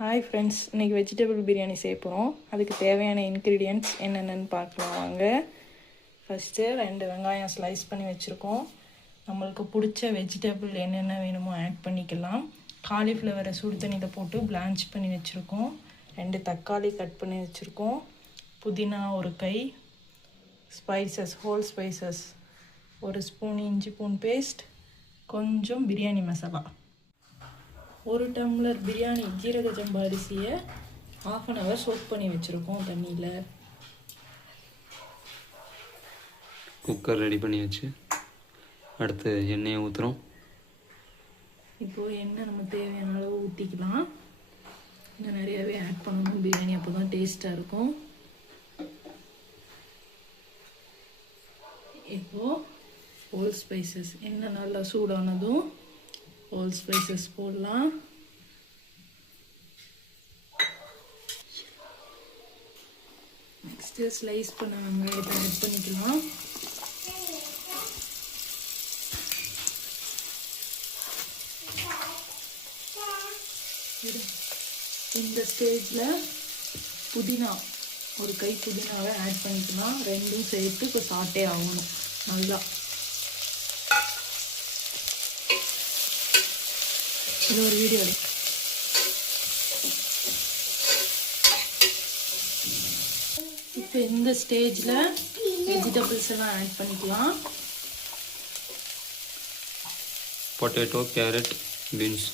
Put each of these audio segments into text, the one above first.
Hi friends, இன்றைக்கி vegetable biryani செய்ய போகிறோம். அதுக்கு தேவையான இன்க்ரீடியன்ட்ஸ் என்னென்னு பார்க்கலாம் வாங்க. ஃபஸ்ட்டு 2 வெங்காயம் ஸ்லைஸ் பண்ணி வச்சுருக்கோம். நம்மளுக்கு பிடிச்ச வெஜிடபிள் என்னென்ன வேணுமோ ஆட் பண்ணிக்கலாம். காலிஃப்ளவரை சுடு தண்ணியில் போட்டு பிளான்ச் பண்ணி வச்சுருக்கோம். 2 தக்காளி கட் பண்ணி வச்சுருக்கோம். புதினா 1 கை, ஸ்பைசஸ், ஹோல் ஸ்பைசஸ் 1 ஸ்பூன் இஞ்சி பூண்டு பேஸ்ட், கொஞ்சம் பிரியாணி மசாலா. 1 டம்ளர் பிரியாணி ஜீரக சம்பா அரிசியை 1/2 hour சோக் பண்ணி வச்சுருக்கோம் தண்ணியில். குக்கர் ரெடி பண்ணி வச்சு அடுத்து எண்ணெயை ஊற்றுறோம். இப்போது எண்ணெய் நம்ம தேவையான அளவு ஊற்றிக்கலாம். இன்னும் நிறையாவே ஆட் பண்ணணும் பிரியாணி, அப்போ தான் டேஸ்ட்டாக இருக்கும். இப்போது ஹோல் ஸ்பைசஸ், எண்ணெய் நல்லா சூடானதும் ஹோல் ஸ்பைசஸ் போடலாம். நெக்ஸ்ட்டு ஸ்லைஸ் பண்ண வெங்காயத்தை ஆட் பண்ணிக்கலாம். இந்த ஸ்டேஜில் புதினா 1 கை புதினாவை ஆட் பண்ணிக்கலாம். 2ம் சேர்த்து இப்போ சாட்டே ஆகணும் நல்லா. இது ஒரு வீடியோ. இப்போ இந்த ஸ்டேஜில் வெஜிடபிள்ஸ் எல்லாம் ஆட் பண்ணிக்கலாம். Potato, carrot, beans.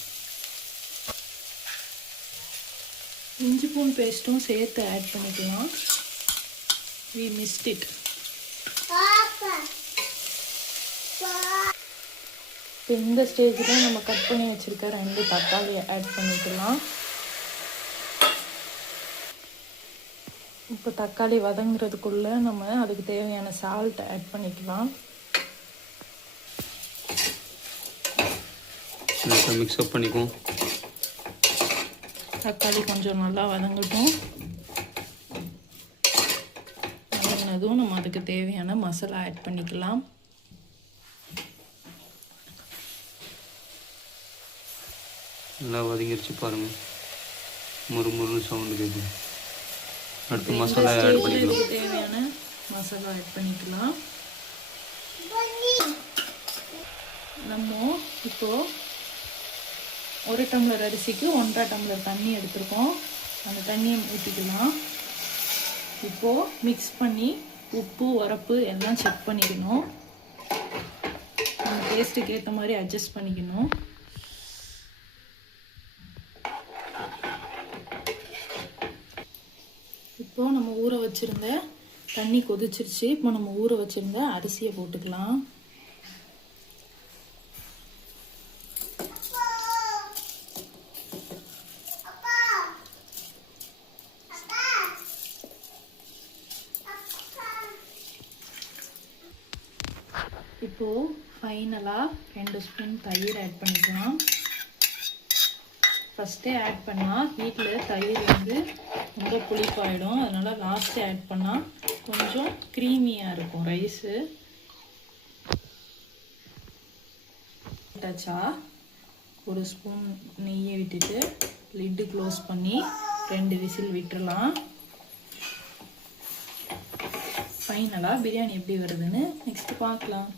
இஞ்சி பூண்டு பேஸ்ட்டும் சேர்த்து ஆட் பண்ணிக்கலாம். we missed it. இப்போ இந்த ஸ்டேஜில் நம்ம கட் பண்ணி வச்சுருக்க 2 தக்காளியை ஆட் பண்ணிக்கலாம். இப்போ தக்காளி வதங்குறதுக்குள்ளே நம்ம அதுக்கு தேவையான சால்ட் ஆட் பண்ணிக்கலாம். மிக்ஸ்அப் பண்ணிக்குவோம். தக்காளி கொஞ்சம் நல்லா வதங்கட்டும். வதங்கினதும் நம்ம அதுக்கு தேவையான மசாலா ஆட் பண்ணிக்கலாம். நல்லா வதங்கிருச்சு பாருங்கள், முறுமுறுன்னு சவுண்டு கேட்குது. அடுத்து மசாலா ஆட் பண்ணிக்கலாம். தேவையான மசாலா ஆட் பண்ணிக்கலாம். நம்ம இப்போது 1 டம்ளர் அரிசிக்கு 1.5 டம்ளர் தண்ணி எடுத்துருக்கோம். அந்த தண்ணியை ஊற்றிக்கலாம். இப்போது மிக்ஸ் பண்ணி உப்பு உரப்பு எல்லாம் செக் பண்ணிக்கணும். நம்ம டேஸ்ட்டுக்கு ஏற்ற மாதிரி அட்ஜஸ்ட் பண்ணிக்கணும். இப்போ நம்ம ஊற வச்சுருந்த தண்ணி கொதிச்சிருச்சு. இப்போ நம்ம ஊற வச்சுருந்த அரிசியை போட்டுக்கலாம். இப்போது ஃபைனலாக 2 ஸ்பூன் தயிர் ஆட் பண்ணிக்கலாம். ஃபஸ்ட்டே ஆட் பண்ணால் ஹீட்டில் தயிர் ரொம்ப புளிப்பாயிடும். அதனால் லாஸ்ட்டே ஆட் பண்ணால் கொஞ்சம் க்ரீமியாக இருக்கும் ரைஸு. டச்சா 1 ஸ்பூன் நெய்யை விட்டுட்டு லிட்டு க்ளோஸ் பண்ணி 2 விசில் விட்டுறலாம். ஃபைனலாக பிரியாணி எப்படி வருதுன்னு நெக்ஸ்ட்டு பார்க்கலாம்.